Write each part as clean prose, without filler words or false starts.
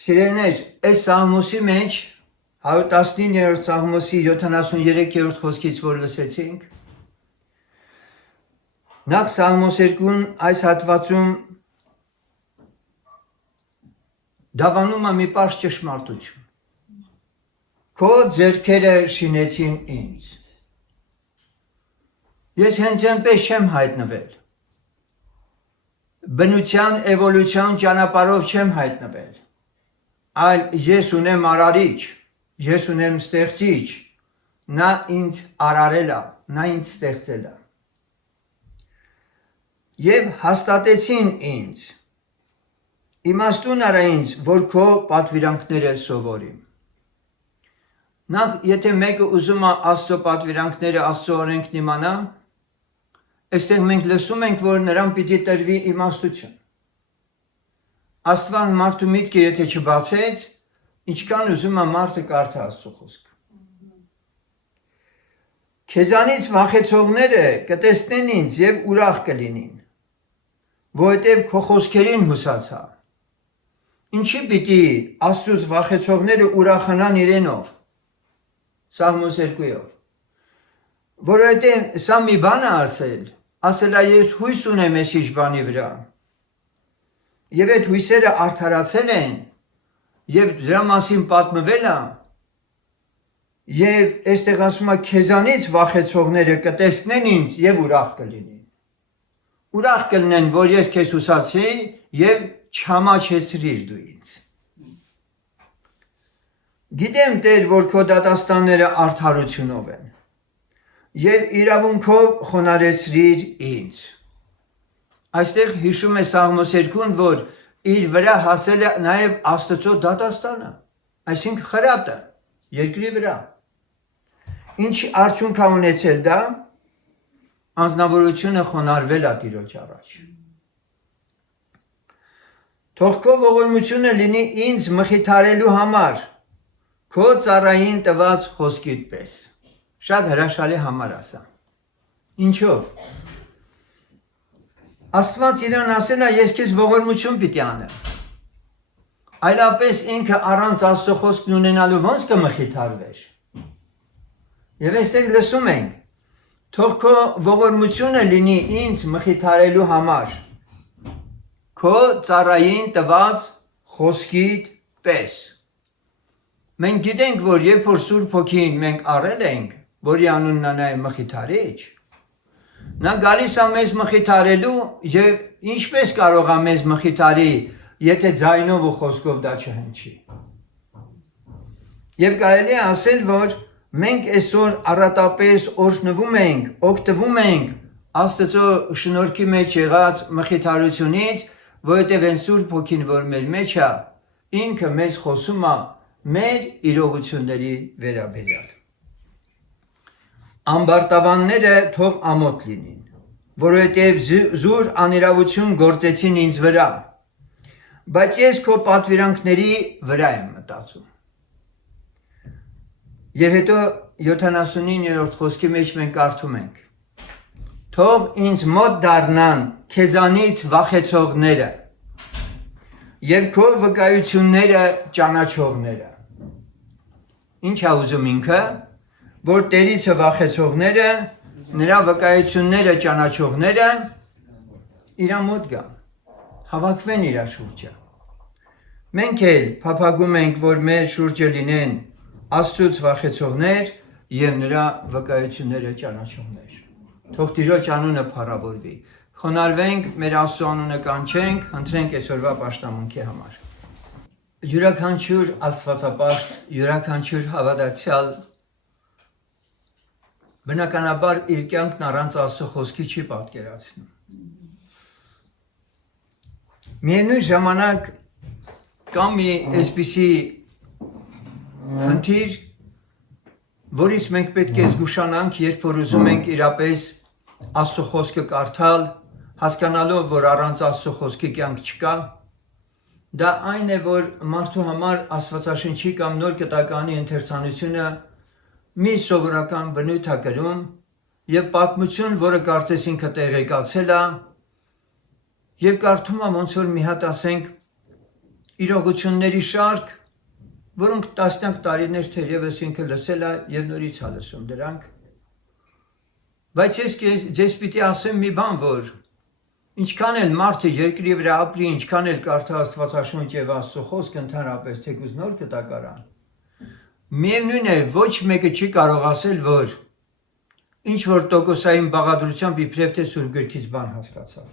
Սիրելիներ, այս սաղմոսի մեջ 119-րդ սաղմոսի 73-րդ խոսքից որ լսեցինք, նախ սաղմոս 2-ն այս հատվածում դավանում է մի պարզ ճշմարտություն։ Քո ձեռքերը շինեցին ինձ։ Ես հենց այնպես չեմ հայտնվել։ Բնության էվոլյուցիոն ճանապարհով չեմ հայտնվել, այլ ես ունեմ արարիչ, ես ունեմ ստեղծիչ, նա ինձ արարել է, նա ինձ ստեղծել է։ Եվ հաստատեցին ինձ, իմաստուն արա ինձ, որ քո պատվիրանքները սովորիմ։ Նախ, եթե մեկը ուզում է Աստծո պատվիրանքները, Աստծո օրենքն իմանա, այստեղ մենք լսում ենք, որ նրան պիտի տրվի իմաստություն։ Աստված մարդու միտքը եթե չբացեց, ինչքան ուզում է մարդը կարդա Աստծո խոսքը։ Քեզանից վախեցողները կտեսնեն ինձ եւ ուրախ կլինին, որովհետեւ քո խոսքերին հուսացա։ Ինչի պիտի Աստծուց վախեցողները ուրախանան իրենով։ Սաղմոս 2-ով։ Որովհետեւ սա մի բան է ասել է ես հույս ունեմ այս իշխանի վրա։ Եվ այդ հույսերը արդարացել են եւ դրա մասին պատմվել է։ Եվ այստեղ ասում է քեզանից վախեցողները կտեսնեն ինձ եւ ուրախ կլինեն։ Ուրախ կլինեն, որ ես քեզ հուսացի եւ չհամաչեցրիր դու ինձ։ Գիտեմ Տեր, որ քո դատաստանները արդարությունով են։ Եվ իրավունքով խոնարհեցրիր ինձ։ Այստեղ հիշում է Սաղմոս 2-ն, որ իր վրա հասել է նաև Աստծո դատաստանը, այսինքն խրատը, երկրի վրա։ Ինչ արդյունք է ունեցել դա, անձնավորությունը խոնարհվել է Տիրոջ առաջ։ Թող քո ողորմությունը լինի ինձ մխիթարելու համար, քո ծառային տված խոսքիդ պես։ Շատ հրաշալի համար ասա։ Ինչով։ Աստված իրան ասել է, ես քեզ ողորմություն պիտի անեմ։ Այլապես ինքը առանց Աստծո խոսքն ունենալու ոնց կմխիթարվեր։ Եվ այստեղ լսում ենք, թող քո ողորմությունը լինի ինձ մխիթարելու համար, քո ծառային տված խոսքիդ պես։ Մենք գիտենք, որ երբ որ Սուրբ Հոգին մենք առել ենք, որի անունն է նաև մխիթարիչ, նա գալիս է մեզ մխիթարելու եւ ինչպես կարող է մեզ մխիթարի, եթե ձայնով ու խոսքով դա չհնչի։ Եվ կարելի է ասել, որ մենք այսօր առատապես օրհնվում ենք, օգտվում ենք Աստծո շնորհքի մեջ եղած մխիթարությունից, որովհետև այն Սուրբ Հոգին, որ մեր մեջ է, ինքը մեզ խոսում է մեր իրողությունների վերաբերյալ։ Ամբարտավանները թող ամոթ լինին, որովհետև զուր անիրավություն գործեցին ինձ վրա, բայց ես քո պատվիրանքների վրա եմ մտածում։ Եվ հետո 79-րդ խոսքի մեջ մենք կարդում ենք. թող ինձ մոտ դառնան քեզանից վախեցողները եւ քո վկայությունները ճանաչողները։ Ինչ է ուզում ինքը, որ Տերիցը վախեցողները, նրա վկայությունները ճանաչողները իր մոտ գան, հավաքվեն իր շուրջը։ Մենք էլ փափագում ենք, որ մեր շուրջը լինեն Աստծուց վախեցողներ եւ նրա վկայությունները ճանաչողներ։ Թող Տիրոջ անունը փառավորվի։ Խոնարհվենք, մեր Աստծո անունը կանչենք, ընտրենք այսօրվա պաշտամունքի համար։ Յուրաքանչյուր աստվածապաշտ, յուրաքանչյուր հավատացյալ բնականաբար իր կյանքն առանց Աստծո խոսքի չի պատկերացնում։ Միևնույն ժամանակ կա մի այսպիսի խնդիր, որից մենք պետք է զգուշանանք, երբ որ ուզում ենք իրապես Աստծո խոսքը կարդալ, հասկանալով, որ առանց Աստծո խոսքի կյանք չկա, դա այն է, որ մարդու համար Աստվածաշնչի կամ Նոր Կտականի ընթերցանությունը մի սովորական բնույթ է կրում եւ պատմություն, որը կարծես ինքը տեղեկացել է եւ կարդում ոնց որ մի հատ ասենք իրողությունների շարք, որոնք տասնյակ տարիներ թերևս ինքը լսել է եւ նորից է լսում դրանք։ Բայց ես ձեզ պիտի ասեմ մի բան, որ ինչքան էլ մարդը երկրի վրա ապրի, ինչքան էլ կարդա Աստվածաշունչ եւ Աստծո խոսքը ընդհանրապես թեկուզ նոր կտակարան, միևնույն է, ոչ մեկը չի կարող ասել, որ ինչ որ տոկոսային բաղադրությամբ իբրև թե Սուրբ գրքից բան հասկացավ։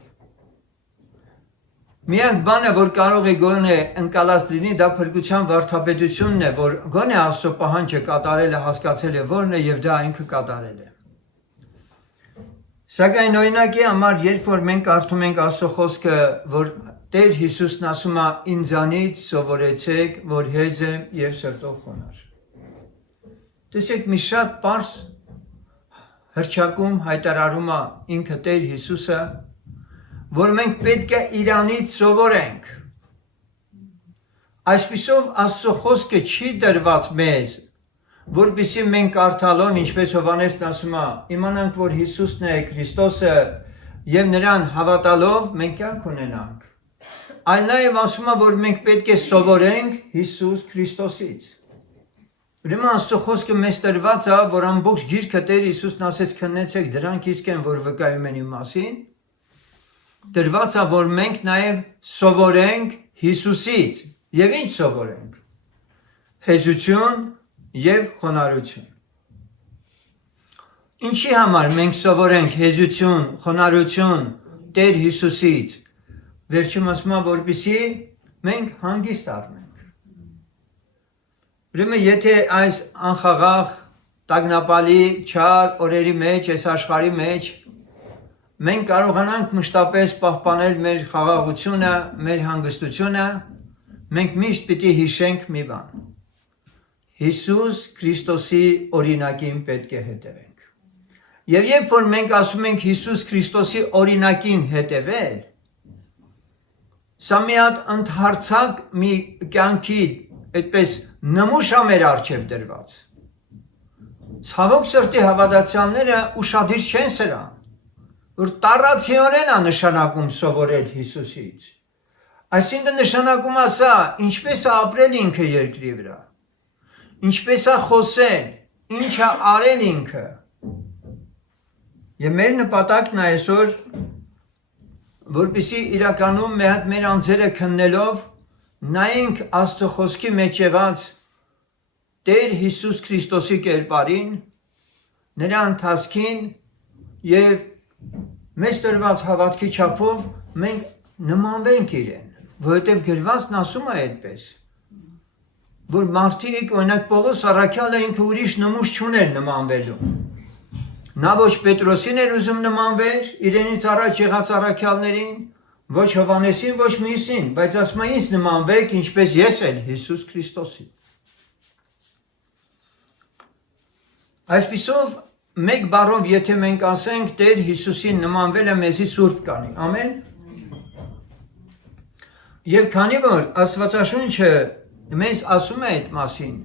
Միակ բանը, որ կարող է գոնե ընկալած լինի, դա փրկության վարդապետությունն է, որ գոնե Աստծո պահանջը կատարել է, հասկացել է որն է եւ դա ինքը կատարել է։ Սակայն օրինակի համար, երբ որ մենք կարդում ենք Աստծո խոսքը, որ Տեր Հիսուսն ասում է ինձանից սովորեցեք, որ հեզ եմ եւ սրտով խոնարհ։ Տեսեք, մի շատ պարզ հռչակում հայտարարում է ինքը Տեր Հիսուսը, որ մենք պետք է իրանից սովորենք։ Այսպիսով Աստծո խոսքը չի դրված մեզ, որպեսզի մենք կարդալով, ինչպես Հովհաննեսն ասում է, իմանանք, որ Հիսուսն է Քրիստոսը եւ նրան հավատալով մենք կյանք ունենանք։ Այլ նաեւ ասում է, որ մենք պետք է սովորենք Հիսուս Քրիստոսից։ Ուրեմն Աստծո խոսքը մեզ տրված է, որ ամբողջ գիրքը Տեր Հիսուսն ասեց քննեցեք, դրանք իսկ են, որ վկայում են իմ մասին։ Տրված է, որ մենք նաեւ սովորենք Հիսուսից։ Եվ ինչ սովորենք։ Հեզություն եւ խոնարհություն։ Ինչի համար մենք սովորենք հեզություն, խոնարհություն Տեր Հիսուսից։ Վերջում ասում է, որպեսզի մենք հանգիստ առնենք։ Ուրեմն եթե այս անխաղաղ, տագնապալի, չար օրերի մեջ, այս աշխարհի մեջ մենք կարողանանք մշտապես պահպանել մեր խաղաղությունը, մեր հանգստությունը, մենք միշտ պիտի հիշենք մի բան։ Հիսուս Քրիստոսի օրինակին պետք է հետևենք։ Եվ երբ որ մենք ասում ենք Հիսուս Քրիստոսի օրինակին հետևել, սա մի հատ ընդհարցակ մի կյանքի այդպես նմուշ է մեր առջև դրված։ Ցավոք սրտի հավատացյալները ուշադիր չեն սրան, որ տառացիորեն է նշանակում սովորել Հիսուսից։ Այսինքն նշանակում է սա, ինչպես է ապրել ինքը երկրի վրա, ինչպես է խոսել, ինչ է արել ինքը։ Եվ մեր նպատակն է այսօր, որպեսզի իրականում մի հատ մեր անձերը քննելով նայենք Աստծո խոսքի մեջ եղած Տեր Հիսուս Քրիստոսի կերպարին, նրա ընթացքին եւ մեզ տրված հավատքի չափով մենք նմանվենք իրեն, որովհետեւ գրվածն ասում է այդպես, որ մարդիկ օրինակ Պողոս առաքյալը ինքը ուրիշ նմուշ չուներ նմանվելու։ Նա ոչ Պետրոսին էր ուզում նմանվեր, իրենից առաջ եղած առաքյալներին, ոչ Հովհաննեսին, ոչ մյուսին, բայց ասում է ինձ նմանվեք, ինչպես ես էլ Հիսուս Քրիստոսին։ Այսպիսով մեկ բառով եթե մենք ասենք Տեր Հիսուսին նմանվելը մեզի սուրբ կանի, ամեն։ Եվ քանի որ Աստվածաշունչը մեզ ասում է այդ մասին,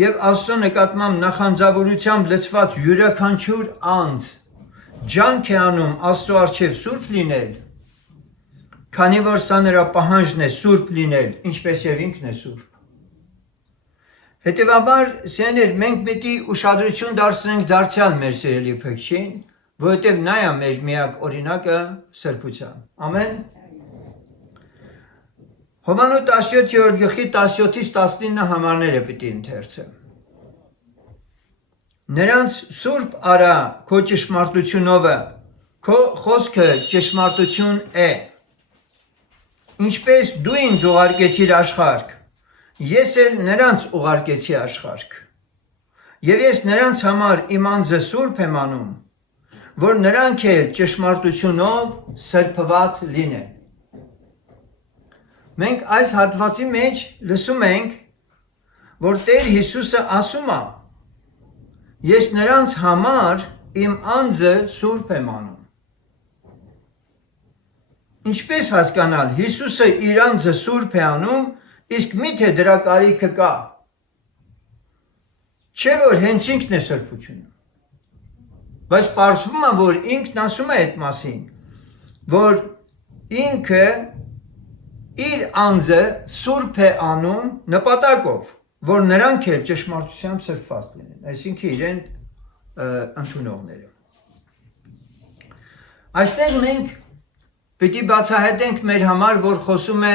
եւ Աստծո նկատմամբ նախանձավորությամբ լցված յուրաքանչյուր անձ ջանք է անում Աստծո առջև սուրբ լինել, քանի որ սա նրա պահանջն է սուրբ լինել, ինչպես եւ ինքն է սուրբ։ Հետևաբար, սեներ, մենք պետք է ուշադրություն դարձնենք դարձյալ մեր սիրելի Փրկչին, որովհետև նա է մեր միակ օրինակը սրբության։ Ամեն։ Հոմանու 17-րդ գլխի 17-ից 19 համարները պիտի ընթերցեմ։ Նրանց սուրբ արա քո ճշմարտությունովը, քո խոսքը ճշմարտություն է։ Ինչպես դու ինձ ուղարկեցիր աշխարհ, ես էլ նրանց ուղարկեցի աշխարհ։ Եվ ես նրանց համար իմ անձը սուրբ եմ անում, որ նրանք էլ ճշմարտությունով սրբված լինեն։ Մենք այս հատվածի մեջ լսում ենք, որ Տեր Հիսուսը ասում է. ես նրանց համար իմ անձը սուրբ եմ անում։ Ինչպես հասկանալ, Հիսուսը իր անձը սուրբ է անում, իսկ միթե դրա կարիքը կա։ Չէ որ հենց ինքն է սրբությունը։ Բայց պարզվում է, որ ինքն ասում է այդ մասին, որ ինքը իր անձը սուրբ է անում նպատակով, որ նրանք էլ ճշմարտությամբ սրբված լինեն, այսինքն իրեն ընդունողները։ Այստեղ մենք պիտի բացահայտենք մեր համար, որ խոսում է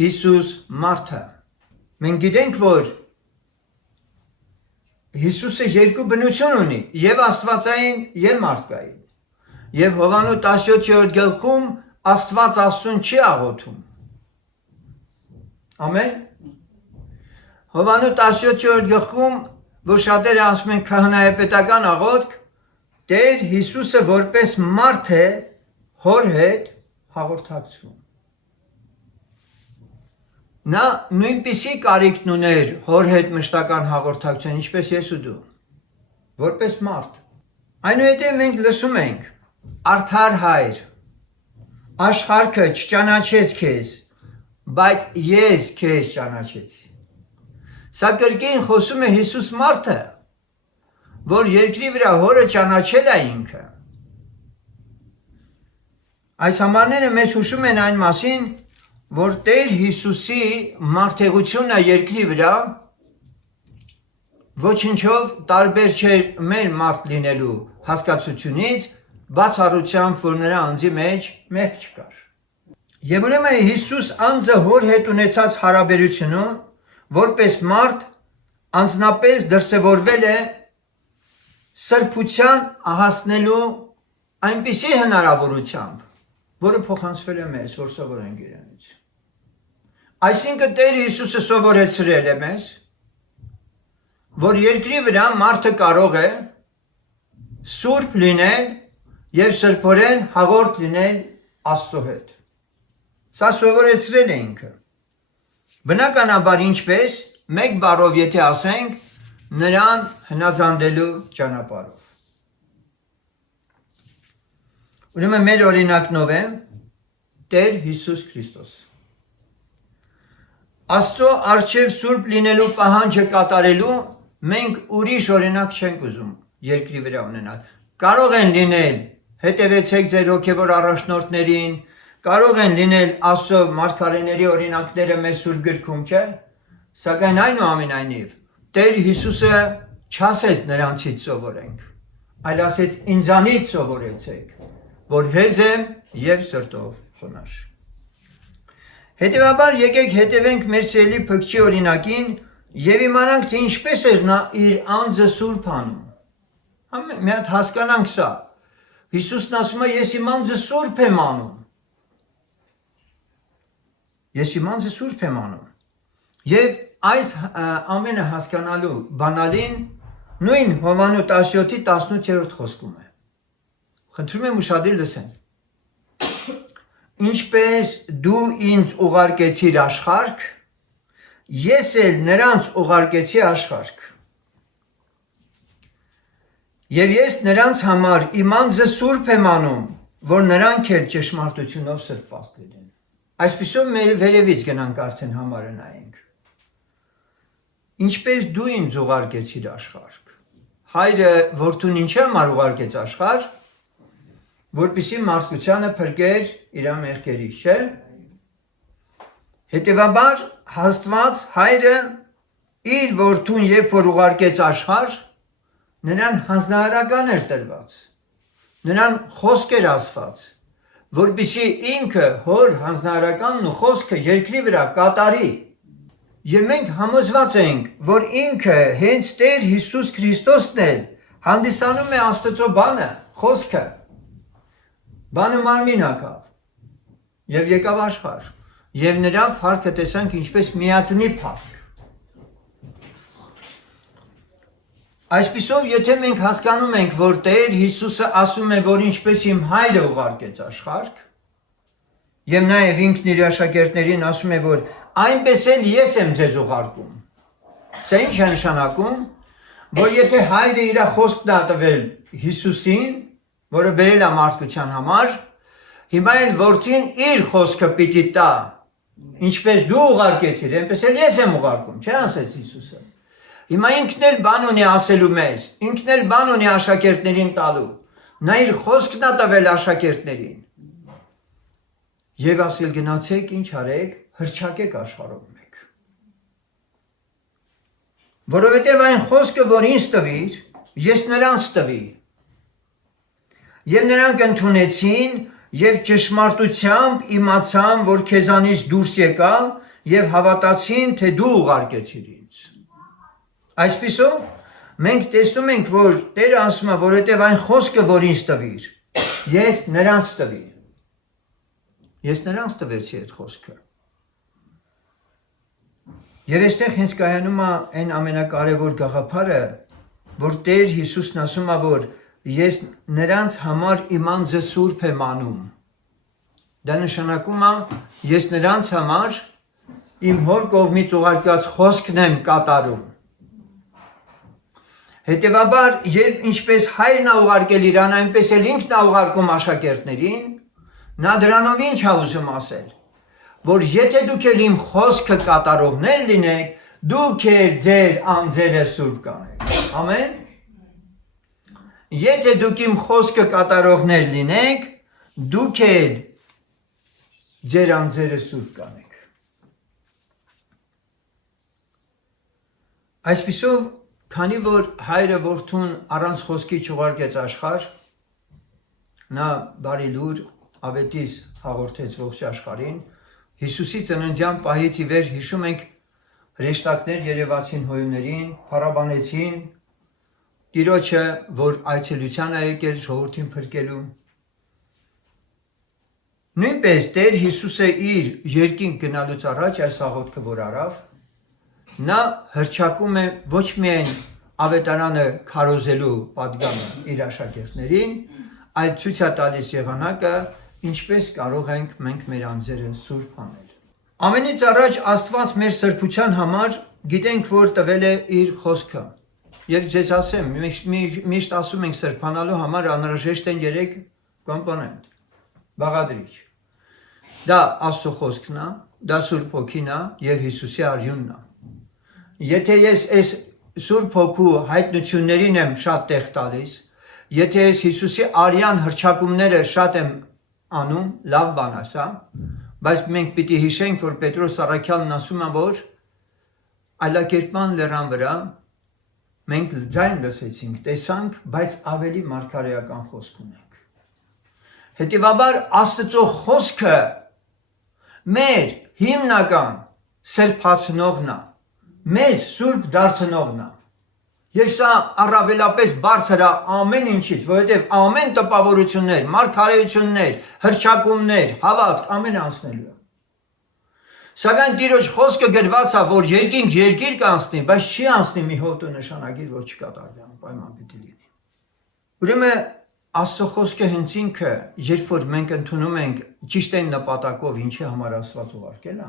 Հիսուս մարդը։ Մենք գիտենք, որ Հիսուսը երկու բնություն ունի, եւ աստվածային, եւ մարդկային։ Եվ Հովանու 17-րդ գլխում Աստված Աստծուն չի աղոթում։ Ամեն։ Հովանու 17-րդ գլխում, որ շատերը ասում են քահանայապետական աղոթք, Տեր Հիսուսը որպես մարդ է հոր հետ հաղորդակցվում։ Նա նույնպիսի կարիքն ուներ հոր հետ մշտական հաղորդակցության, ինչպես ես ու դու, որպես մարդ։ Այնուհետև մենք լսում ենք, արդար հայր, աշխարհը չճանաչեց քեզ, բայց ես քեզ ճանաչեցի։ Սա կրկին խոսում է Հիսուս մարդը, որ երկրի վրա հորը ճանաչել է ինքը։ Այս համարները մեզ հուշում են այն մասին, որ Տեր Հիսուսի մարդեղությունը երկրի վրա ոչինչով տարբեր չէր մեր մարդ լինելու հասկացությունից, բացառությամբ, որ նրա անձի մեջ մեղք չկար։ Եվ ուրեմն Հիսուս անձը հոր հետ ունեցած հարաբերությունում, որպես մարդ, անձնապես դրսևորվել է սրբության հասնելու այնպիսի հնարավորությամբ, որը փոխանցվել է մեզ, որ սովորենք իրենից։ Այսինքն Տեր Հիսուսը սովորեցրել է մեզ, որ երկրի վրա մարդը կարող է սուրբ լինել եւ սրբորեն հաղորդ լինել Աստծո հետ։ Սա սովորեցրել է ինքը։ Բնականաբար ինչպես, մեկ բառով եթե ասենք, նրան հնազանդելու ճանապարհով։ Ուրեմն մեր օրինակնով է Տեր Հիսուս Քրիստոս։ Աստծո առջև սուրբ լինելու պահանջը կատարելու մենք ուրիշ օրինակ չենք ուզում երկրի վրա ունենալ։ Կարող են լինել, հետևեցեք ձեր հոգևոր առաջնորդներին, կարող են լինել Աստծո մարգարեների օրինակները մեզ սուրբ գրքում, չէ՞։ Սակայն այնուամենայնիվ Տեր Հիսուսը չասեց նրանցից սովորենք, այլ ասեց ինձանից սովորեցեք, որ հեզ եմ եւ սրտով խոնարհ։ Հետևաբար եկեք հետևենք մեր սիրելի Փրկչի օրինակին եւ իմանանք, թե ինչպես էր նա իր անձը սուրբ անում։ Մի հատ հասկանանք սա։ Հիսուսն ասում է, ես իմ անձը սուրբ եմ անում։ Ես իմ անձը սուրբ եմ անում։ Եվ այս ամենը հասկանալու բանալին նույն Հովանու 17-18-րդ խոսքում է։ Խնդրում եմ ուշադիր լսեն։ Ինչպես դու ինձ ուղարկեցիր աշխարհ, ես էլ նրանց ուղարկեցի աշխարհ։ Եվ ես նրանց համար իմ անձը սուրբ եմ անում, որ նրանք էլ ճշմարտությունով սրբված լինեն։ Այսպիսով մեր վերևից գնանք արդեն համարը նայենք։ Ինչպես դու ինձ ուղարկեցիր աշխարհ։ Հայրը որդուն ինչի համար ուղարկեց աշխարհ, որպեսզի մարդկությանը փրկեր իր մեղքերից, չէ՞։ Հետևաբար Աստված հայրը իր որդուն երբ որ ուղարկեց աշխարհ, նրան հանձնարարական էր տրված, նրան խոսք էր ասված, որպեսզի ինքը հոր հանձնարարականն ու խոսքը երկրի վրա կատարի։ Եվ մենք համոզված ենք, որ ինքը հենց Տեր Հիսուս Քրիստոսն էլ հանդիսանում է Աստծո բանը, խոսքը, բանը մարմին ակավ եւ եկավ աշխարհ, եւ նրա փառքը տեսանք ինչպես միածնի փառք։ Այսպիսով, եթե մենք հասկանում ենք, որ Տեր Հիսուսը ասում է, որ ինչպես իմ հայրը ուղարկեց աշխարհ, եւ նաեւ ինքն իր աշակերտներին ասում է, որ այնպես էլ ես եմ ձեզ ուղարկում։ Սա ինչ է նշանակում, որ եթե հայրը իր խոսքն է տվել Հիսուսին, որը բերել է մարդկության համար, հիմա էլ որդին իր խոսքը պիտի տա, ինչպես դու ուղարկեցիր, այնպես էլ ես եմ ուղարկում, չէ՞ ասեց Հիսուսը։ Հիմա ինքն էլ բան ունի ասելու մեզ, ինքն էլ բան ունի աշակերտներին տալու։ Նա իր խոսքն է տվել աշակերտներին։ Եվ ասել գնացեք ինչ արեք, հրճակեք աշխարհով մեկ։ Որովհետև այն խոսքը, որ ինձ տվիր, ես նրանց տվի։ Եվ նրանք ընդունեցին եւ ճշմարտությամբ իմացան, որ քեզանից դուրս եկա եւ հավատացին, թե դու ուղարկեցիր ինձ։ Այսպիսով մենք տեսնում ենք, որ Տերը ասում է, որովհետև այն խոսքը, որ ինձ տվիր, ես նրանց տվի։ Ես նրանց տվեցի այդ խոսքը։ Եվ այստեղ հենց կայանում է այն ամենակարևոր գաղափարը, որ Տեր Հիսուսն ասում է, որ ես նրանց համար իմ անձը սուրբ եմ անում։ Դա նշանակում է, ես նրանց համար իմ հոր կողմից ուղարկած խոսքն եմ կատարում։ Հետևաբար, երբ ինչպես հայրն է ուղարկել իրան, այնպես էլ ինքն է ուղարկում աշակերտներին, նա դրանով ինչ է ուզում ասել, որ եթե դուք էլ իմ խոսքը կատարողներ լինեք, դուք էլ ձեր անձերը սուրբ կանեք։ Ամեն։ Եթե դուք իմ խոսքը կատարողներ լինեք, դուք էլ ձեր անձերը սուրբ կանեք։ Այսպիսով, քանի որ հայրը որդուն առանց խոսքի չուղարկեց աշխարհ, նա բարի լուր ավետիս հաղորդեց ողջ աշխարհին, Հիսուսի ծննդյան պահից ի վեր հիշում ենք հրեշտակներ երևացին հոյուներին, փառաբանեցին Տիրոջը, որ այցելության է եկել ժողովրդին փրկելու։ Նույնպես Տեր Հիսուսը իր երկինք գնալուց առաջ այս աղոթքը որ արավ, նա հրճակում է ոչ միայն ավետարանը քարոզելու պատգամը իր աշակերտներին, այլ ցույց է տալիս եղանակը, ինչպես կարող ենք մենք մեր անձերը սուրբ անել։ Ամենից առաջ Աստված մեր սրբության համար գիտենք, որ տվել է իր խոսքը։ Եվ ձեզ ասեմ, միշտ ասում ենք սրբանալու համար անհրաժեշտ են 3 կոմպոնենտ։ Բաղադրիչ։ Դա Աստծո խոսքն է, դա Սուրբ Հոգին է եւ Հիսուսի արյունն է։ Եթե ես այս Սուրբ Հոգու հայտնություններին եմ շատ տեղ տալիս, եթե ես Հիսուսի արյան հրճակումները շատ եմ անում, լավ բան է սա, բայց մենք պիտի հիշենք, որ Պետրոս առաքյալն ասում է, որ այլակերպման լեռան վրա մենք ձայն լսեցինք, տեսանք, բայց ավելի մարգարեական խոսք ունենք։ Հետևաբար Աստծո խոսքը մեր հիմնական սրբացնողն է, մեզ սուրբ դարձնողն է։ Եվ սա առավելապես բարձր է ամեն ինչից, որովհետև ամեն տպավորություններ, մարգարեություններ, հրճակումներ, հավատք, ամեն անցնելու է։ Սակայն Տիրոջ խոսքը գրված է, որ երկինք երկիր կանցնի, բայց չի անցնի մի հոտու նշանագիր, որ չկատարվի, անպայման պիտի լինի։ Ուրեմն Աստծո խոսքը հենց ինքը, երբ որ մենք ընդունում ենք ճիշտ այն նպատակով, ինչի համար Աստված ուղարկել է,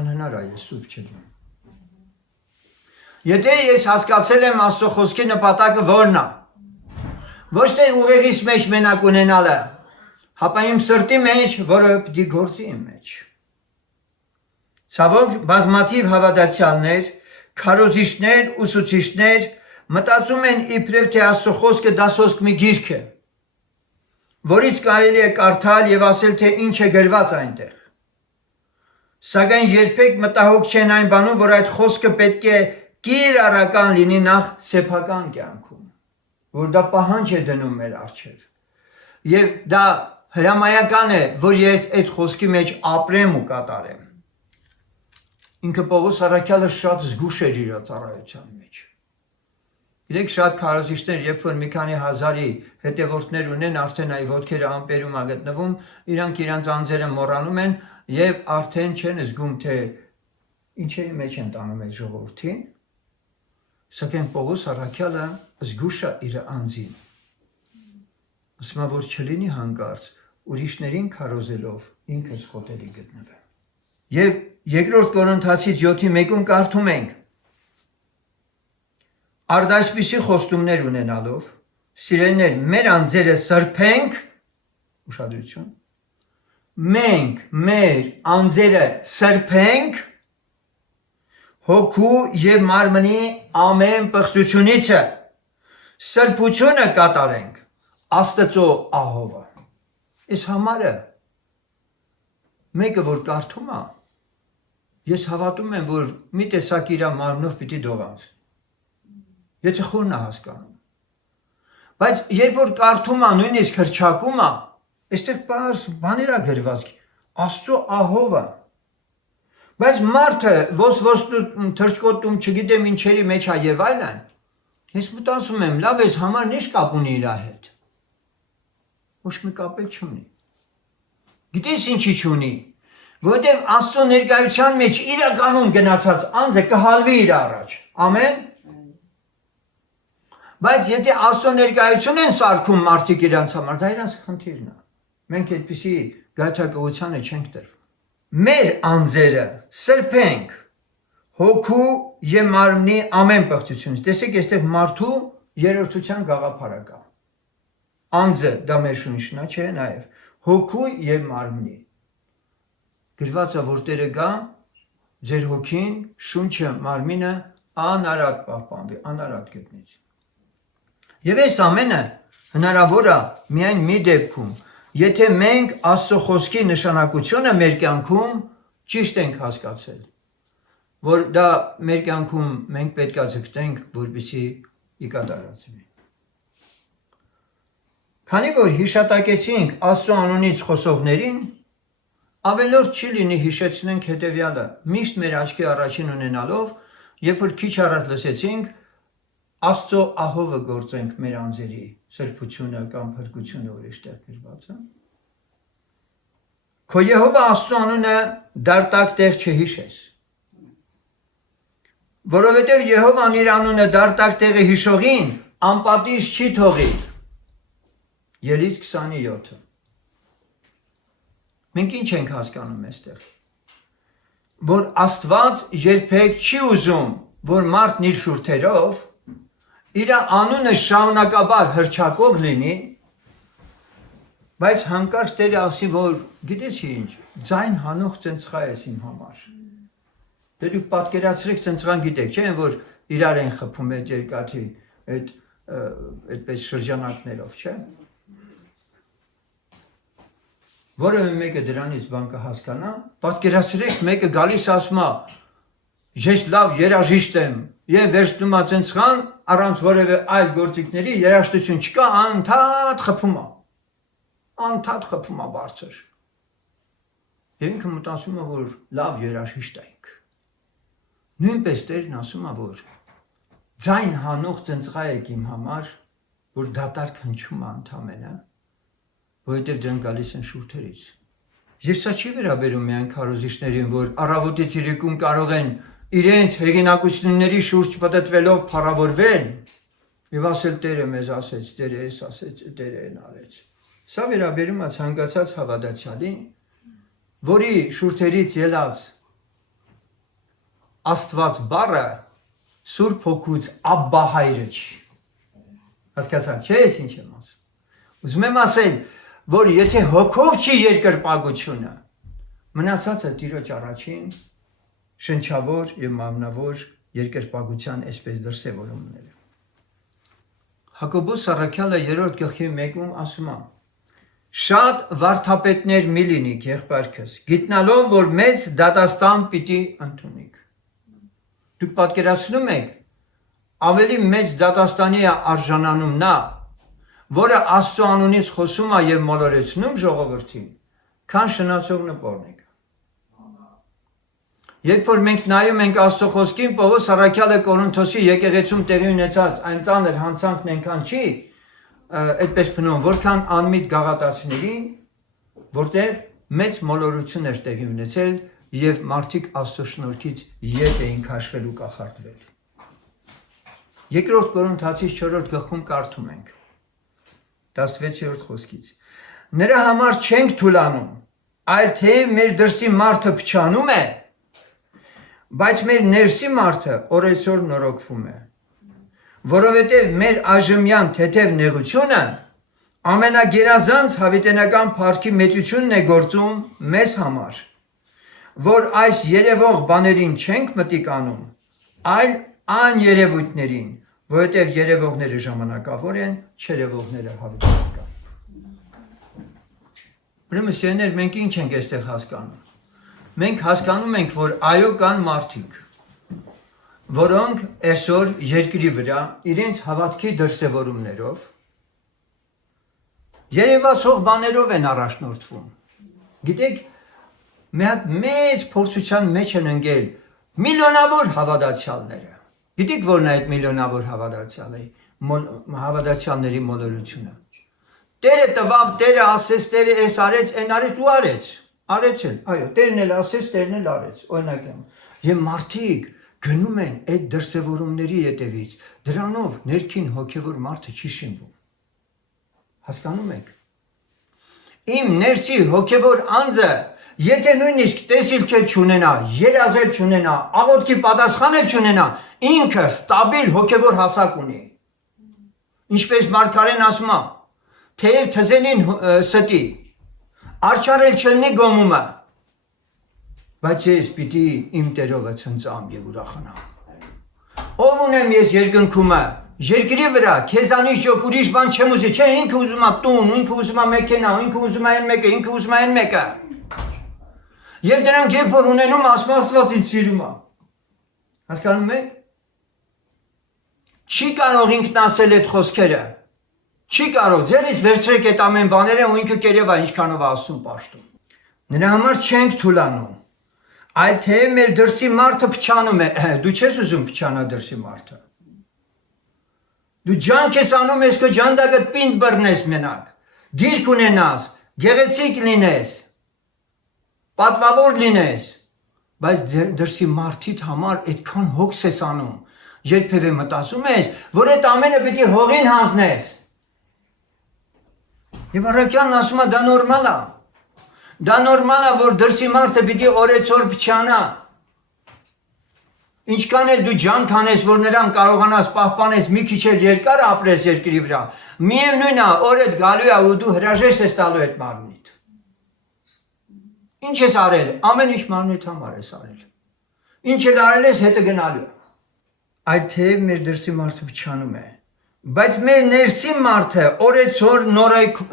անհնար է ես սուրբ չլինեմ։ Եթե ես հասկացել եմ Աստծո խոսքի նպատակը որն է, ոչ թե ուղեղիս մեջ մենակ ունենալը, հապա իմ սրտի մեջ, որը պիտի գործի իմ մեջ։ Ցավոք, բազմաթիվ հավատացյալներ, քարոզիչներ, ուսուցիչներ մտածում են իբրև թե Աստծո խոսքը դասոսկ մի գիրք է, որից կարելի է կարդալ եւ ասել թե ինչ է գրված այնտեղ։ Սակայն երբեք մտահոգ չեն այն բանում, որ այդ խոսքը պետք է կիրառական լինի նախ սեփական կյանքում, որ դա պահանջ է դնում մեր առջև։ Եվ դա հրամայական է, որ ես այդ խոսքի մեջ ապրեմ ու կատարեմ։ Ինքը Պողոս առաքյալը շատ զգուշ էր իր ծառայության մեջ։ Իրենք շատ քարոզիչներ, երբ որ մի քանի հազարի հետևորդներ ունեն, արդեն այ ոտքերը ամպերում է գտնվում, իրանք իրանց անձերը մոռանում են եւ արդեն չեն զգում, թե ինչերի մեջ են տանում այդ ժողովրդին։ Սակայն Պողոս առաքյալը զգուշ է իր անձին։ Ասում է, որ չլինի հանկարծ ուրիշներին քարոզելով ինքս խոտելի գտնվեմ։ Եվ երկրորդ Կորինթացից 7:1-ում կարդում ենք. Արդ այսպիսի խոստումներ ունենալով, սիրելիներ, մեր անձերը սրբենք, ուշադրություն, մենք մեր անձերը սրբենք հոգու եւ մարմնի ամեն պղծությունիցը, սրբությունը կատարենք Աստծո ահովը։ Այս համարը Մեկը որ կարդում է, ես հավատում եմ, որ մի տեսակ իր մարմնով պիտի դողանց։ Եթե խորն է հասկանում։ Բայց երբ որ կարդում է, նույնիսկ հրճակում է, այստեղ բարձ բաներ է գրված, Աստծո ահովը։ Բայց մարդը ոս թրջկոտում, չգիտեմ ինչերի մեջ է եւ այլն, ես մտածում եմ, լավ ես համար ինչ կապ ունի իր հետ։ Ոչ մի կապ չունի։ Գիտես ինչի չունի, որովհետև Աստծո ներկայության մեջ իրականում գնացած անձը կհալվի իր առաջ։ Ամեն։ Բայց եթե Աստծո ներկայություն են սարքում մարդիկ իրանց համար, դա իրանց խնդիրն է։ Մենք այդպիսի գայթակղությանը չենք տրվում։ Մեր անձերը սրբենք հոգու եւ մարմնի ամեն պղծությունից։ Տեսեք, այստեղ մարդու երրորդության գաղափարը կա։ Անձը դա մեր շունչն է, չէ՞, նաեւ հոգու եւ մարմնի։ Գրված է, որ Տերը գա, ձեր հոգին, շունչը, մարմինը անարատ պահպանվի, անարատ գտնից։ Եվ այս ամենը հնարավոր է միայն մի դեպքում, եթե մենք Աստծո խոսքի նշանակությունը մեր կյանքում ճիշտ ենք հասկացել, որ դա մեր կյանքում մենք պետք է ձգտենք, որպեսզի ի կատարածվի։ Քանի որ հիշատակեցինք Աստծո անունից խոսողներին, ավելորդ չի լինի հիշեցնենք հետևյալը, միշտ մեր աչքի առաջին ունենալով, երբ որ քիչ առաջ լսեցինք, Աստծո ահովը գործենք մեր անձերի սրբությունը կամ փրկությունը, որ էստեղ գրված է։ Քո Եհովա Աստծո անունը դարտակ տեղ չհիշես։ Որովհետև Եհովան իր անունը դարտակ տեղը հիշողին անպատիժ չի թողի։ Ելից 27-ը։ Մենք ինչ ենք հասկանում այստեղ։ Որ Աստված երբեք չի ուզում, որ մարդն իր շուրթերով իր անունը շարունակաբար հրճակող լինի, բայց հանկարծ Տերը ասի, որ գիտես ինչ, ձայն հանող ծնծղա ես իմ համար։ Դե դուք պատկերացրեք ծնծղան գիտեք, չէ՞, որ իրար են խփում այդ երկաթի այդպես շրջանակներով, չէ՞։ Որևէ մեկը դրանից բան կհասկանա, պատկերացրեք մեկը գալիս ասում է, ես լավ երաժիշտ եմ, եւ վերցնում է ծնծղան առանց որևէ այլ գործիքների երաժշտություն չկա, անդադ խփում է բարձր։ Եվ ինքը մտածում է, որ լավ երաժիշտ ենք։ Նույնպես Տերն ասում է, որ ձայն հանող ծնծղա եք իմ համար, որ դատարկ հնչում է ընդամենը, որովհետև դրանք գալիս են շուրթերից։ Եվ սա չի վերաբերում միայն քարոզիչներին, որ առավոտից երեկում կարող են իրենց հեղինակությունների շուրջ պատտվելով փառավորվել եւ ասել Տերը մեզ ասեց, Տերը էս ասեց, Տերը այն արեց։ Սա վերաբերում է ցանկացած հավատացյալին, որի շուրթերից ելած Աստված բառը Սուրբ Հոգուց Աբբա հայրը չի։ Հասկացա՞ք, չէ՞ ես ինչ եմ ասում։ Ուզում եմ ասել, որ եթե հոգով չի երկրպագությունը, մնացածը Տիրոջ առաջին շնչավոր եւ մամնավոր երկրպագության այսպես դրսևորումները։ Հակոբոս առաքյալը 3-րդ գլխի 1-ում ասում է. Շատ վարդապետներ մի լինիք եղբայրքս, գիտնալով, որ մեծ դատաստան պիտի ընդունիք։ Դուք պատկերացնում եք, ավելի մեծ դատաստանի է արժանանում նա, որը Աստծո անունից խոսում է եւ մոլորեցնում ժողովրդին, քան շնացող նպորնիկ։ Երբ որ մենք նայում ենք Աստծո խոսքին, Պողոս առաքյալը Կորինթոսի եկեղեցում տեղի ունեցած այն ծանր հանցանքն այնքան չի այդպես փնում, որքան անմիտ գաղատացիներին, որտեղ մեծ մոլորություն էր տեղի ունեցել եւ մարդիկ Աստծո շնորհքից ետ էին քաշվել ու կախարդվել։ Երկրորդ Կորինթացիս 4-րդ գլխում կարդում ենք 16-րդ խոսքից. Նրա համար չենք թուլանում, այլ թե մեր դրսի մարդը փչանում է, բայց մեր ներսի մարդը օրեցօր նորոգվում է, որովհետև մեր այժմյան թեթև նեղությունը ամենագերազանց հավիտենական փառքի մեծությունն է գործում մեզ համար, որ այս երևող բաներին չենք մտիկ անում, այլ աներևույթներին, որովհետև երևողները ժամանակավոր են, չերևողները հավիտենական։ Ուրեմն սիրելիներ, մենք ինչ ենք այստեղ հասկանում։ մենք հասկանում ենք, որ այո կան մարդիկ, որոնք այսօր երկրի վրա իրենց հավատքի դրսևորումներով երևացող բաներով են առաջնորդվում։ Գիտեք, մի հատ մեծ փորձության մեջ են ընկել միլիոնավոր հավատացյալները։ Գիտեք որն է այդ միլիոնավոր հավատացյալների մոլորությունը։ Տերը տվավ, Տերը ասեց, Տերը էս արեց, այն արեց ու արեց։ Արեց էլ, այո, Տերն էլ ասեց, Տերն էլ արեց։ Օրինակ եմ։ Եվ մարդիկ գնում են այդ դրսևորումների հետևից, դրանով ներքին հոգևոր մարդը չի շինվում։ Հասկանում եք։ Իմ ներսի հոգևոր անձը, եթե նույնիսկ տեսիլքել չունենա, երազել չունենա, աղոթքի պատասխանել չունենա, ինքը ստաբիլ հոգևոր հասակ ունի։ Ինչպես Մարգարեն ասում է, թեև թզենին ստի, արջարել չլնի գոմումը, բայց ես պիտի իմ Տերովը ցնծամ եւ ուրախանամ։ Ով ունեմ ես երկնքումը, երկրի վրա, քեզանից շոկ ուրիշ բան չեմ ուզի, չէ, ինքը ուզում է տուն, ինքը ուզում է մեքենա, ինքը ուզում է այն մեկը, ինքը ուզում է այն մեկը։ Եվ դրանք երբ որ ունենում, ասում Աստված ինձ սիրում է։ Հասկանում եք։ Չի կարող ինքն ասել այդ խոսքերը։ Չի կարող, ձերից վերցրեք այդ ամեն բաները ու ինքը կերևա ինչքանով ասում պաշտում։ Նրա համար չենք թուլանում։ Այլ թե մեր դրսի մարդը փչանում է, դու չես ուզում փչանա դրսի մարդը։ Դու ջանք ես անում ես քո ջանդակդ պինդ բռնես մենակ, դիրք ունենաս, գեղեցիկ լինես, պատվավոր լինես, բայց դրսի մարդիդ համար այդքան հոգս ես անում, երբևէ մտածում ես, որ այդ ամենը պիտի հողին հանձնես։ Եվ առաքյալն ասում է դա նորմալ է։ Դա նորմալ է, որ դրսի մարդը պիտի օրեցօր փչանա։ Ինչքան էլ դու ջանք անես, որ նրան կարողանաս պահպանես մի քիչ էլ երկար ապրես երկրի վրա, միևնույն է, օրդ գալու է ու դու հրաժեշտ ես տալու այդ մարմնիդ։ Ինչ ես արել, ամեն ինչ մարմնիդ համար ես արել։ Ինչ էլ արել ես, հետը գնալու է։ Այդ թեև մեր դրսի մարդը փչանում է, բայց մեր ներսի մարդը օրեցօր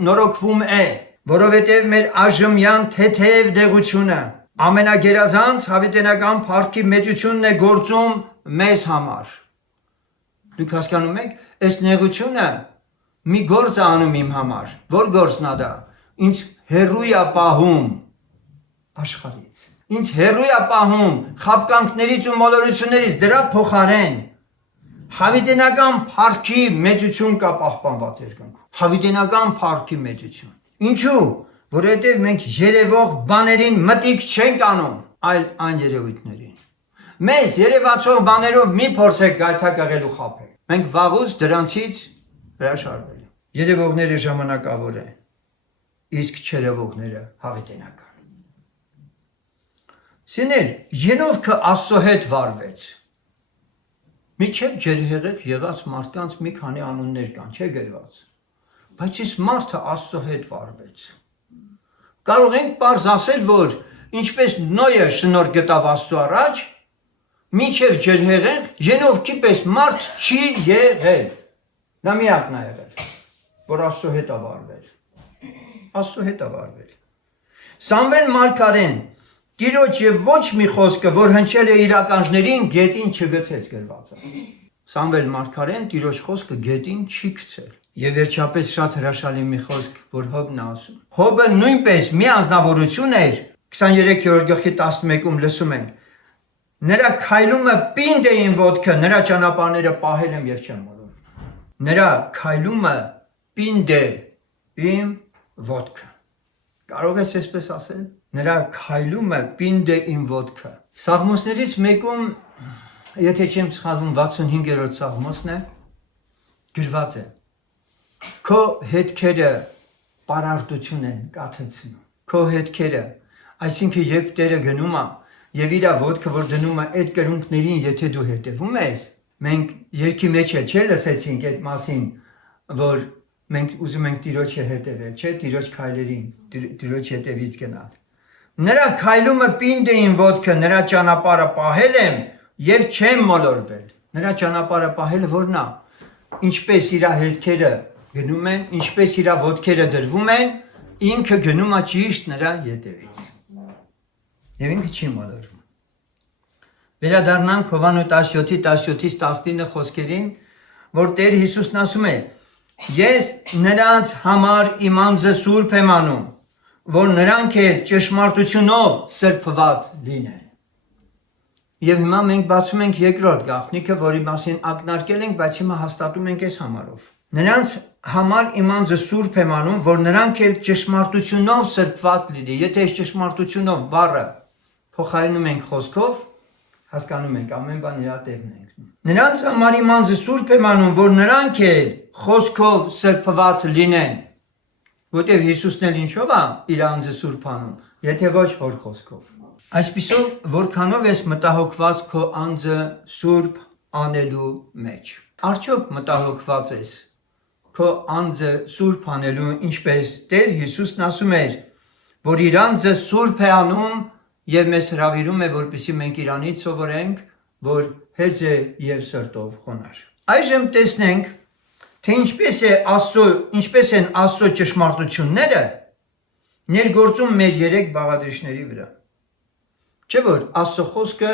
նորոգվում է, որովհետև մեր այժմյան թեթև դեղությունը ամենագերազանց հավիտենական փառքի մեծությունն է գործում մեզ համար։ Դուք հասկանում եք, այս նեղությունը մի գործ է անում իմ համար, որ գործն է դա, ինձ հեռու է պահում աշխարհից, ինձ հեռու է պահում խաբկանքներից ու մոլորություններից, դրա փոխարեն հավիտենական փառքի մեծություն կա պահպանված երկնքում, հավիտենական փառքի մեծություն։ Ինչու՞, որովհետև մենք երևող բաներին մտիկ չենք անում, այլ աներևույթներին։ Մեզ երևացող բաներով մի փորձեք գայթակղել ու խաբել։ Մենք վաղուց դրանցից հրաշալվել ենք։ Երևողները ժամանակավոր են, իսկ չերևողները հավիտենական։ Սիներ, Ենովքը Աստծո հետ վարվեց։ Միջև ջերհեղեղ եղած մարդկանց մի քանի անուններ կան, չէ՞ գրված։ Բայց իսկ մարդը Աստծո հետ վարվեց։ Կարող ենք պարզ ասել, որ ինչպես Նոյը շնորհ գտավ Աստծո առաջ, մինչև ջերհեղեղ Ենովքի պես մարդ չի եղել։ Նա միակն է եղել, որ Աստծո հետ է վարվել։ Աստծո հետ է վարվել։ Սամվել մարգարեն Տիրոջ եւ ոչ մի խոսքը, որ հնչել է իր ականջներին, գետին չգցեց գրված է։ Սամվել մարգարեն Տիրոջ խոսքը գետին չի գցել։ Եվ վերջապես շատ հրաշալի մի խոսք, որ Հոբն է ասում։ Հոբը նույնպես մի անձնավորություն էր, 23-րդ գլխի 11-ում լսում ենք։ Նրա քայլումը պինդ էին ոտքը, նրա ճանապարհները պահել եմ եւ չեմ մոլորվում։ Նրա քայլումը պինդ է իմ ոտքը։ Կարող ես այսպես ասել։ Նրա քայլումը պինդ է իմ ոտքը։ Սաղմոսներից մեկում, եթե չեմ սխալվում, 65-րդ սաղմոսն է, գրված է. Քո հետքերը պարարտություն են կաթեցնում։ Քո հետքերը, այսինքն երբ Տերը գնում է եւ իր ոտքը որ դնում է այդ կրունկներին, եթե դու հետևում ես, մենք երկի մեջ չէ լսեցինք այդ մասին, որ մենք ուզում ենք Տիրոջը հետևել, չէ, Տիրոջ քայլերին, Տիրոջ հետևից գնալ։ Նրա քայլումը պինդ է իմ ոտքը, նրա ճանապարհը պահել եմ եւ չեմ մոլորվել։ Նրա ճանապարհը պահելը որն է։ Ինչպես իր հետքերը գնում են, ինչպես իր ոտքերը դրվում են, ինքը գնում է ճիշտ նրա ետևից։ Եվ ինքը չի մոլորվում։ Վերադառնանք Հովաննու 17-ից 19 խոսքերին, որ Տեր Հիսուսն ասում է. Ես նրանց համար իմ անձը սուրբ եմ անում, որ նրանք էլ ճշմարտությունով սրբված լինեն։ Եվ հիմա մենք բացում ենք երկրորդ գաղտնիքը, որի մասին ակնարկել ենք, բայց հիմա հաստատում ենք այս համարով։ Նրանց համար իմ անձը սուրբ եմ անում, որ նրանք էլ ճշմարտությունով սրբված լինի։ Եթե այս ճշմարտությունով բառը փոխարինում ենք խոսքով, հասկանում ենք ամեն բան իր տեղն է ընկնում։ Նրանց համար իմ անձը սուրբ եմ անում, որ նրանք էլ խոսքով սրբված լինեն։ Որտեւ Հիսուսն էլ ինչով է իր անձը սուրբ անում, եթե ոչ հոր խոսքով։ Այսպիսով, որքանով ես մտահոգված քո անձը սուրբ անելու մեջ։ Արդյոք մտահոգված ես քո անձը սուրբ անելու, ինչպես Տեր Հիսուսն ասում էր, որ իր անձը սուրբ է անում եւ մեզ հրավիրում է, որպեսզի մենք իրանից սովորենք, որ հեզ է եւ սրտով խոնար։ Այժմ տեսնենք, թե ինչպես են Աստծո ճշմարտությունները ներգործում մեր երեք բաղադրիչների վրա։ Չէ՞ որ Աստծո խոսքը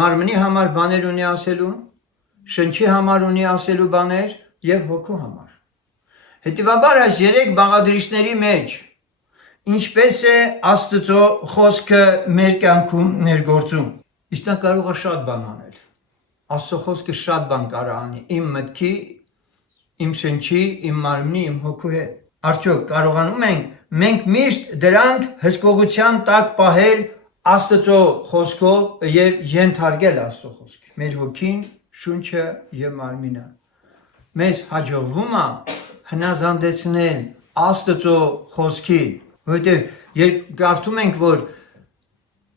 մարմնի համար բաներ ունի ասելու, շնչի համար ունի ասելու բաներ եւ հոգու համար։ Հետևաբար այս երեք բաղադրիչների մեջ ինչպես է Աստծո խոսքը մեր կյանքում ներգործում։ Իսկ նա կարող է շատ բան անել։ Աստծո խոսքը շատ բան կարող անի իմ մտքի, իմ շնչի, իմ մարմնի, իմ հոգու հետ։ Արդյոք կարողանում մենք միշտ դրանք հսկողության տակ պահել Աստծո խոսքով եւ ենթարկել Աստծո խոսքի։ Մեր հոգին, շունչը եւ մարմինը։ Մեզ հաջողվում է հնազանդեցնել Աստծո խոսքին, որովհետեւ երբ կարդում ենք, որ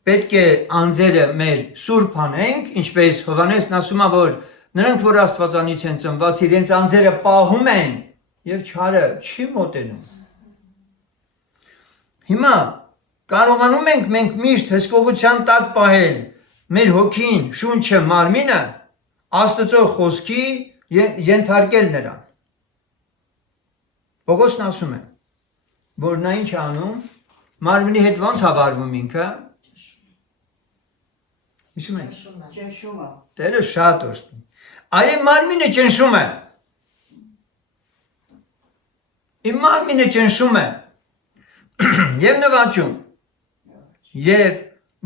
պետք է անձերը մեր սուրբ անենք, ինչպես Հովհաննեսն ասում է, որ նրանք, որ Աստվածանից են ծնված, իրենց անձերը պահում են եւ չարը չի մոտենում։ Հիմա կարողանում ենք մենք միշտ հսկողության տակ պահել մեր հոգին, շունչը, մարմինը Աստծո խոսքի ենթարկել նրան։ Պողոսն ասում է, որ նա ինչ անում, մարմնի հետ ոնց հավարվում ինքը։ Հիշում եք։ Ճնշում է։ Տերը շատ օգնի։ Այլ մարմինը ճնշում է։ Իմ մարմինը ճնշում է եւ նվաճում։ Եվ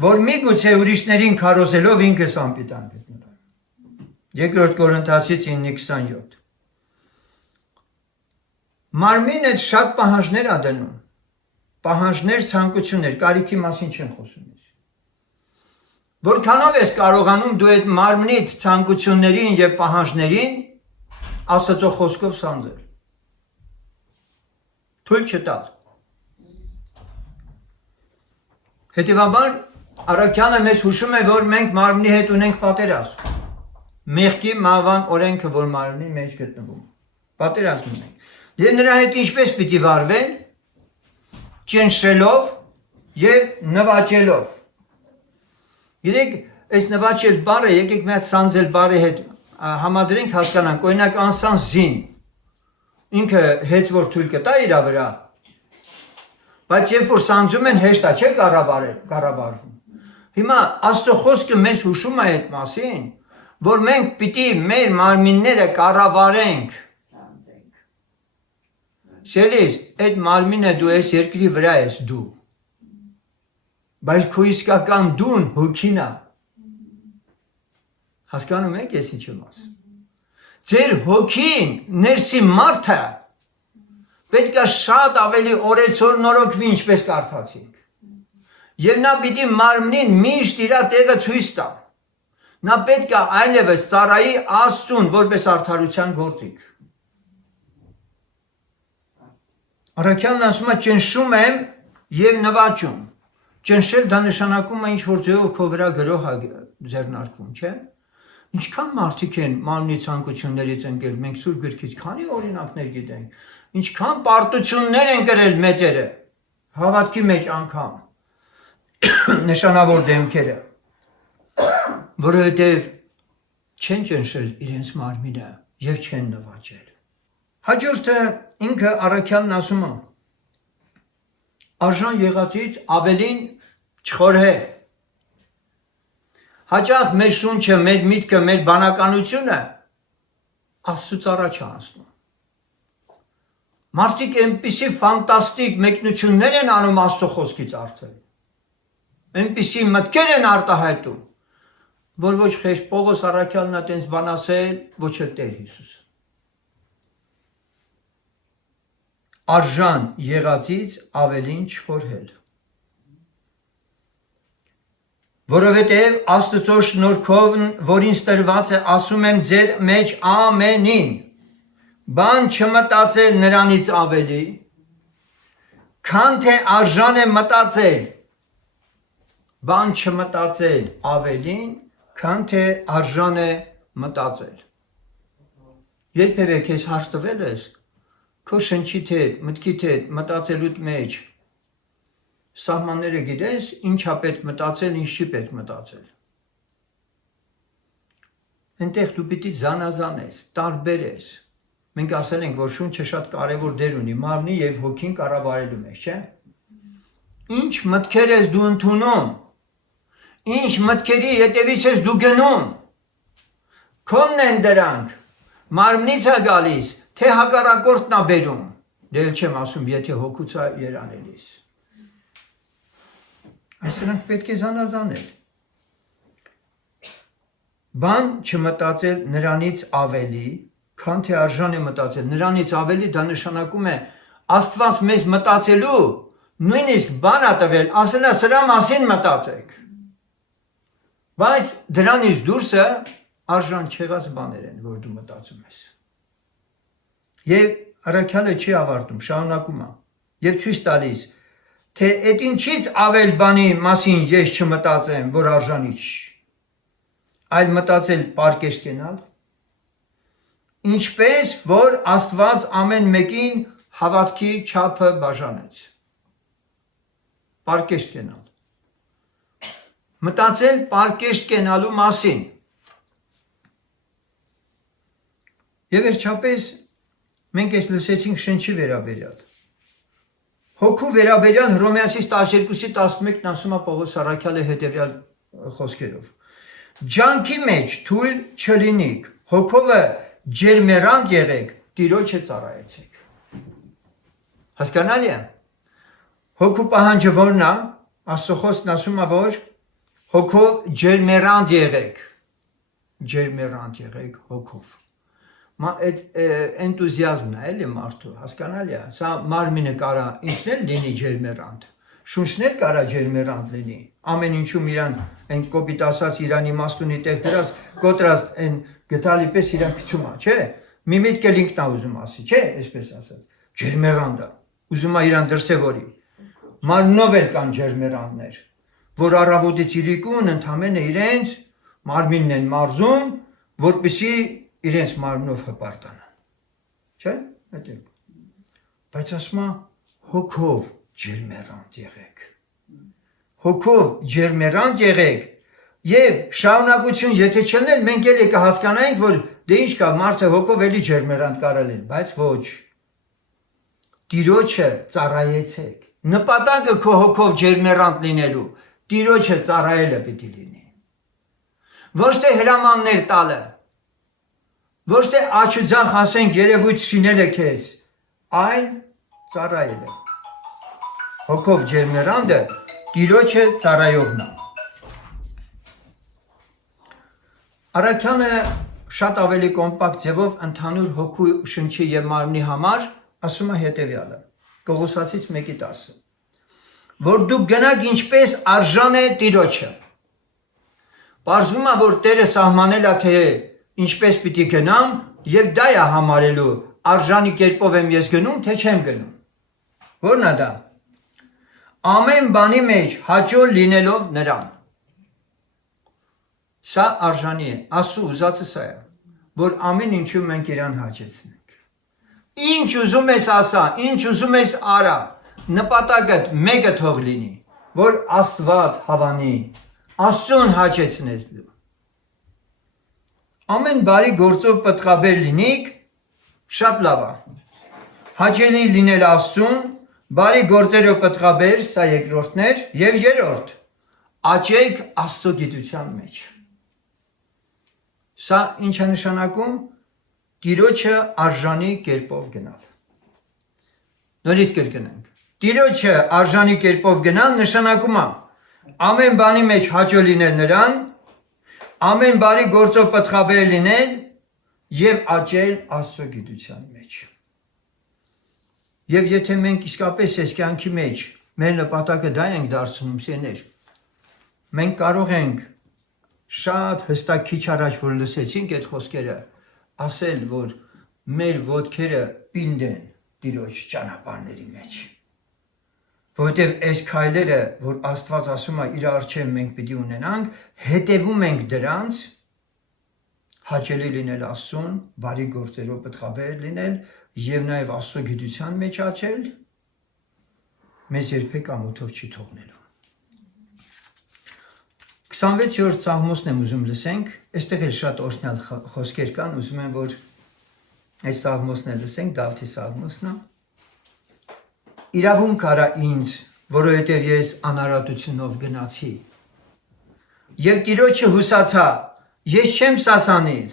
որ միգուցե ուրիշներին քարոզելով ինքս անպիտան գտնվի։ Երկրորդ Կորինթացից 9:27։ Մարմինը շատ պահանջներ ա դնում։ Պահանջներ, ցանկություններ, կարիքի մասին չեմ խոսում։ Որքանով ես կարողանում դու այդ մարմնիդ ցանկություններին եւ պահանջներին Աստծո խոսքով սանձել։ Թույլ չտալ։ Հետևաբար Առաքյալը մեզ հուշում է, որ մենք մարմնի հետ ունենք պատերազմ։ Մեղքի մահվան օրենքը, որ մարմնի մեջ գտնվում։ Պատերազմ ունենք։ Եվ նրա հետ ինչպես պիտի վարվել, ճնշելով եւ նվաճելով։ Գիտեք, այս նվաճել բառը, եկեք մի հատ սանձել բառի հետ համադրենք հասկանանք, օրինակ անսան զին, ինքը հեծ որ թույլ կտա իր վրա, բայց երբ որ սանձում են հեշտ է, չէ՞ կառավարվում։ Հիմա Աստծո խոսքը մեզ հուշում է այդ մասին, որ մենք պիտի մեր մարմինները կառավարենք։ Սիրելիս, այդ մարմինը դու ես երկրի վրա ես դու, բայց քո իսկական դուն հոգին է։ Հասկանում եք ես ինչ եմ ասում։ Ձեր հոգին, ներսի մարդը պետք է շատ ավելի օրեցօր նորոգվի, ինչպես կարդացինք։ Եվ նա պիտի մարմնին միշտ իր տեղը ցույց տա։ Նա պետք է այլևս ծառայի Աստծուն որպես արդարության գործիք։ Առաքյալն ասում է ճնշում եմ եւ նվաճում։ Ճնշել դա նշանակում է ինչ որ ձեւով քո վրա գրոհ ձեռնարկվում, չէ՞։ Ինչքան մարդիկ են մարմնի ցանկություններից ընկել, մենք սուրբ գրքից քանի օրինակներ գիտենք։ Ինչքան պարտություններ են կրել մեծերը, հավատքի մեջ անգամ նշանավոր դեմքերը, որովհետև չեն ճնշել իրենց մարմինը եւ չեն նվաճել։ Հաջորդը ինքը Առաքյալն ասում է. արժան եղածից ավելին չխորհե, Հաճախ մեր շունչը, մեր միտքը, մեր բանականությունը Աստծուց առաջ է անցնում։ Մարդիկ այնպիսի ֆանտաստիկ մեկնություններ են անում Աստծո խոսքից արդեն։ Այնպիսի մտքեր են արտահայտում, որ ոչ խեղճ Պողոս առաքյալն է տենց բան ասել, ոչ էլ Տեր Հիսուսը։ Արժան եղածից ավելին չխորհել։ Որովհետև Աստծո շնորհքով, որ ինձ տրված է, ասում եմ ձեր մեջ ամենին, բան չմտածել նրանից ավելի, քան թե արժան է մտածել, բան չմտածել ավելին, քան թե արժան է մտածել։ Երբևէ քեզ հարց տվել ես, քո շնչիդ հետ, մտքիդ հետ, մտածելուդ մեջ սահմանները գիտես, ինչ է պետք մտածել, ինչ չի պետք մտածել։ Այնտեղ դու պիտի զանազանես, տարբերես։ Մենք ասել ենք, որ շունչը շատ կարևոր դեր ունի մարմնի եւ հոգին կառավարելու մեջ, չէ՞։ Ինչ մտքեր ես դու ընդունում, ինչ մտքերի հետևից ես դու գնում, քոնն են դրանք, մարմնից է գալիս, թե հակառակորդն է բերում։ Դե էլ չեմ ասում, եթե հոգուց է երանելիս։ Այսինքն պետք է զանազանել։ Բան չմտածել նրանից ավելի, քան թե արժան է մտածել։ Նրանից ավելի դա նշանակում է Աստված մեզ մտածելու նույնիսկ բան է տվել, ասել է սրա մասին մտածեք։ Բայց դրանից դուրսը արժան չեղած բաներ են, որ դու մտածում ես։ Եվ առաքյալը չի ավարտում, շարունակում է։ Եվ ցույց տալիս, թե այդ ինչից ավել բանի մասին ես չմտածեմ, որ արժանի չի, այլ մտածել պարկեշտ կենալ, ինչպես որ Աստված ամեն մեկին հավատքի չափը բաժանեց։ Պարկեշտ կենալ։ Մտածել պարկեշտ կենալու մասին։ Եվ վերջապես մենք այս լսեցինք շնչի վերաբերյալ։ Հոգու վերաբերյալ Հռոմեացիս 12:11-ն ասում է Պողոս առաքյալը հետևյալ խոսքերով. Ջանքի մեջ թույլ չլինիք, հոգովը ջերմերանդ եղեք, Տիրոջը ծառայեցեք։ Հասկանալի է։ Հոգու պահանջը որն է, Աստծո խոսքն ասում է, որ հոգով ջերմերանդ եղեք հոգով։ Այդ էնտուզիազմն է էլի մարդու, հասկանալի է, սա մարմինը կարա ինքն էլ լինի ջերմերանդ, շունչն էլ կարա ջերմերանդ լինի, ամեն ինչում իրան, այն կոպիտ ասած իրան իմաստունի տեղ դրած, կոտրած այն գտալի պես իրան քչում է, չէ, մի միտք էլ ինքն է ուզում ասի, չէ, այսպես ասած, ջերմերանդ է, ուզում է իրան դրսևորի, մարմնով էլ կան ջերմերանդներ, որ առավոտից իրիկուն ընդամենը իրենց մարմինն են մարզում, որպեսզի իրենց մարմնով հպարտանան, չէ՞, հետեք, բայց ասում է հոգով ջերմերանդ եղեք, հոգով ջերմերանդ եղեք և շարունակություն, եթե չլներ, մենք էլ կհասկանայինք, որ դե ինչ կա, մարդը հոգով էլի ջերմերանդ կարել են, բայց ոչ, Տիրոջը ծառայեցեք, նպատակը քո հոգով ջերմերանդ լինելու, Տիրոջը ծառայելը պիտի լինի, ոչ թե հրամաններ տալը, ոչ թե աչուձախ ասենք երևույթ սինել է քեզ, այլ ծառայելը։ Հոգով ջերմերանդը Տիրոջը ծառայողն է։ Առաքյանը շատ ավելի կոմպակտ ձևով ընդհանուր հոգու շնչի և մարմնի համար ասում է հետևյալը, Կողոսացից 1:10, որ դուք գնաք ինչպես արժան է Տիրոջը։ Պարզվում է, որ Տերը սահմանել է, թե ինչպես պիտի գնամ և դա է համարելու, արժանի կերպով եմ ես գնում, թե չեմ գնում։ Որն է դա։ Ամեն բանի մեջ հաճո լինելով նրան։ Սա արժանի է, Աստծո ուզածը սա է, որ ամեն ինչում մենք իրան հաճեցնենք։ Ինչ ուզում ես ասա, ինչ ուզում ես արա, նպատակդ մեկը թող լինի, որ Աստված հավանի, Աստծուն հաճեցնես դու։ Ամեն բարի գործով պտղաբեր լինիք, շատ լավ է։ Հաճելի լինել Աստծուն, բարի գործերով պտղաբեր, սա երկրորդն էր, և երրորդ, աճեք Աստծո գիտության մեջ։ Սա ինչ է նշանակում Տիրոջը արժանի կերպով գնալ։ Նորից կրկնենք։ Տիրոջը արժանի կերպով գնալ նշանակում է ամեն բանի մեջ հաճո լինել նրան, ամեն բարի գործով պտղաբեր լինել եւ աճել Աստծո գիտության մեջ։ Եվ եթե մենք իսկապես այս կյանքի մեջ մեր նպատակը դա ենք դարձնում սեներ, մենք կարող ենք շատ հստակ քիչ առաջ որ լսեցինք այդ խոսքերը, ասել, որ մեր ոտքերը պինդ են Տիրոջ ճանապարհների մեջ։ Որովհետև այս քայլերը, որ Աստված ասում է իր առջև մենք պիտի ունենանք, հետևում ենք դրանց, հաճելի լինել Աստծուն, բարի գործերով պտղաբեր լինել եւ նաեւ Աստծո գիտության մեջ աճել, մեզ երբեք ամոթով չի թողնելու։ 26-րդ Սաղմոսն եմ ուզում լսենք, այստեղ էլ շատ օրհնյալ խոսքեր կան, ուզում եմ որ այս Սաղմոսն էլ լսենք, Դավթի Սաղմոսն է։ Իրավունք արա ինձ, որովհետև ես անարատությունով գնացի։ Եվ Տիրոջը հուսացա, ես չեմ սասանիլ։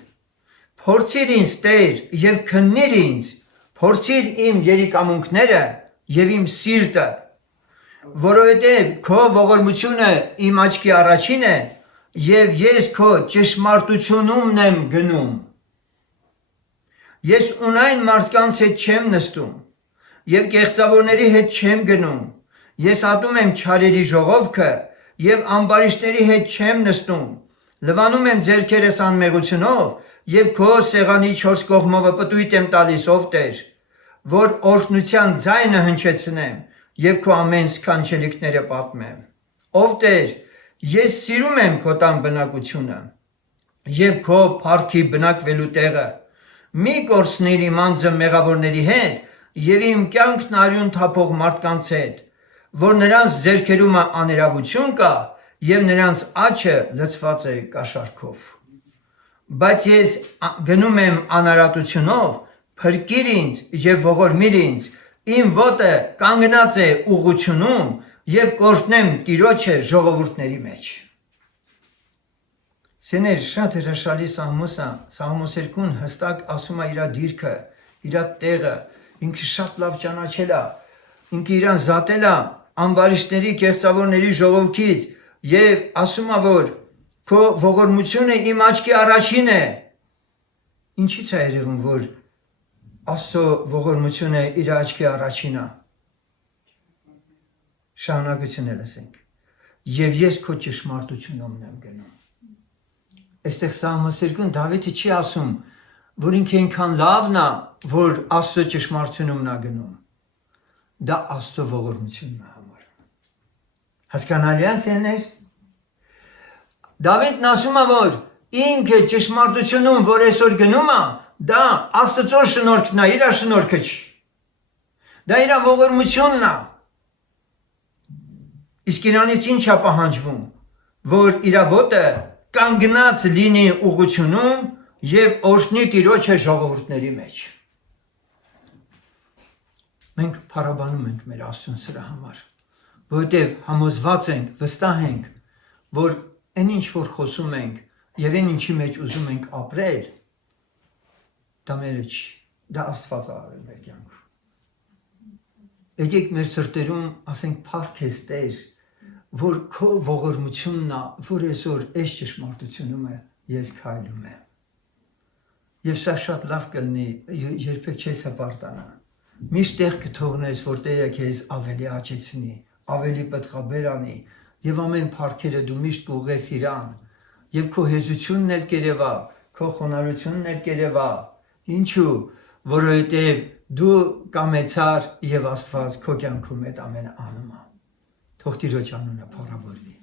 Փորձիր ինձ Տեր եւ քննիր ինձ, փորձիր իմ երիկամունքները եւ իմ սիրտը, որովհետև քո ողորմությունը իմ աչքի առաջին է եւ ես քո ճշմարտությունումն եմ գնում։ Ես ունայն մարդկանց հետ չեմ նստում եւ կեղծավորների հետ չեմ գնում։ Ես ատում եմ չարերի ժողովքը եւ ամբարիշտների հետ չեմ նստում։ Լվանում եմ ձեռքերս անմեղությունով եւ քո սեղանի 4 կողմովը պտույտ եմ տալիս ով Տեր, որ օրհնության ձայնը հնչեցնեմ եւ քո ամեն սքանչելիքները պատմեմ։ Ով Տեր, ես սիրում եմ քո տան բնակությունը եւ քո փառքի բնակվելու տեղը։ Մի կորցնիր իմ անձը մեղավորների հետ եւ իմ կյանքն արյուն թափող մարդկանց հետ, որ նրանց ձեռքերում աներավություն կա եւ նրանց աչքը լցված է կաշառքով։ Բայց ես գնում եմ անարատությունով, փրկիր ինձ եւ ողորմիր ինձ, իմ ոտը կանգնած է ուղղությունում եւ կորտնեմ Տիրոջը ժողովուրդների մեջ։ Սեներ շատ հրաշալի Սաղմոս 2-ն հստակ ասում է իր դիրքը, իր տեղը, ինքը շատ լավ ճանաչել է, ինքը իրան զատել է ամբարիշտների, կեղծավորների ժողովքից եւ ասում է, որ քո ողորմությունը իմ աչքի առաջին է։ Ինչի՞ց է երևում, որ Աստծո ողորմությունը իր աչքի առաջին է։ Շարունակությունը լսենք։ Եվ ես քո ճշմարտությունում եմ գնում։ Այստեղ Սաղմոս 2-ն Դավիթը չի ասում, որ ինքը այնքան լավն է, որ Աստծո ճշմարտությունն է գնում։ Դա Աստծո ողորմությունն է համարում։ Հասկանալի է սեներ։ Դավիթն ասում է, որ ինքը ճշմարտությունում, որ այսօր գնում է, դա Աստծո շնորհքն է, իր շնորհքը չի։ Դա իր ողորմությունն է։ Իսկ իրանից ինչ է պահանջվում, որ իր ոտը կանգնած լինի ուղղությունում եւ օրհնի Տիրոջը ժողովուրդների մեջ։ Մենք փառաբանում ենք մեր Աստծուն սրա համար, որովհետեւ համոզված ենք, վստահ ենք, որ այն ինչ որ խոսում ենք եւ այն ինչի մեջ ուզում ենք ապրել, դա մերը չի, դա Աստված է արել մեր կյանքում։ Եկեք մեր սրտերում ասենք փառք ես Տեր, որ քո ողորմությունն է, որ այսօր այս ճշմարտությունում է ես քայլում եմ։ Եվ սա շատ լավ կլինի, երբեք չես հպարտանա։ Միշտ տեղ կթողնես, որ Տերը քեզ ավելի աճեցնի, ավելի պտղաբեր անի, եւ ամեն փառքերը դու միշտ կուղես իրան, եւ քո հեզությունն էլ կերևա, քո խոնարհությունն էլ կերևա։ Ինչու՞, որովհետեւ դու կամեցար եւ Աստված քո կյանքում այդ ամենը անում է։ Թող Տիրոջ անունը փառավորվի։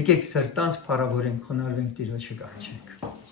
Եկեք սրտանց փառավորենք, խոնարհվենք Տիրոջը կանչենք։